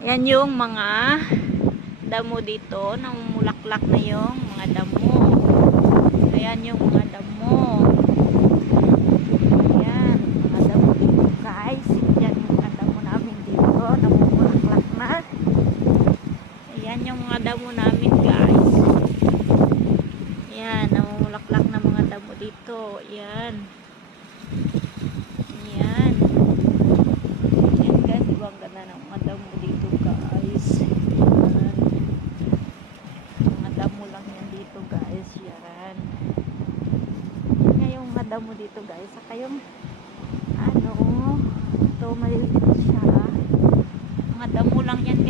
Yan yung mga damo dito. Namumulaklak na yung mga damo. Ayan yung mga damo. Ayan, mga damo dito guys. Yan yung mga damo namin dito. Namumulaklak na. Ayan yung mga damo namin guys. Ayan, namumulaklak na mga damo dito. Ayan. Ayan. Ayan guys, diba ang ganda ng mga damo dito guys. Ayan. Mga damo lang yan dito guys. Yan. Ayan yung mga damo dito guys. Saka yung ano, ito maliliit siya. Mga damo lang yan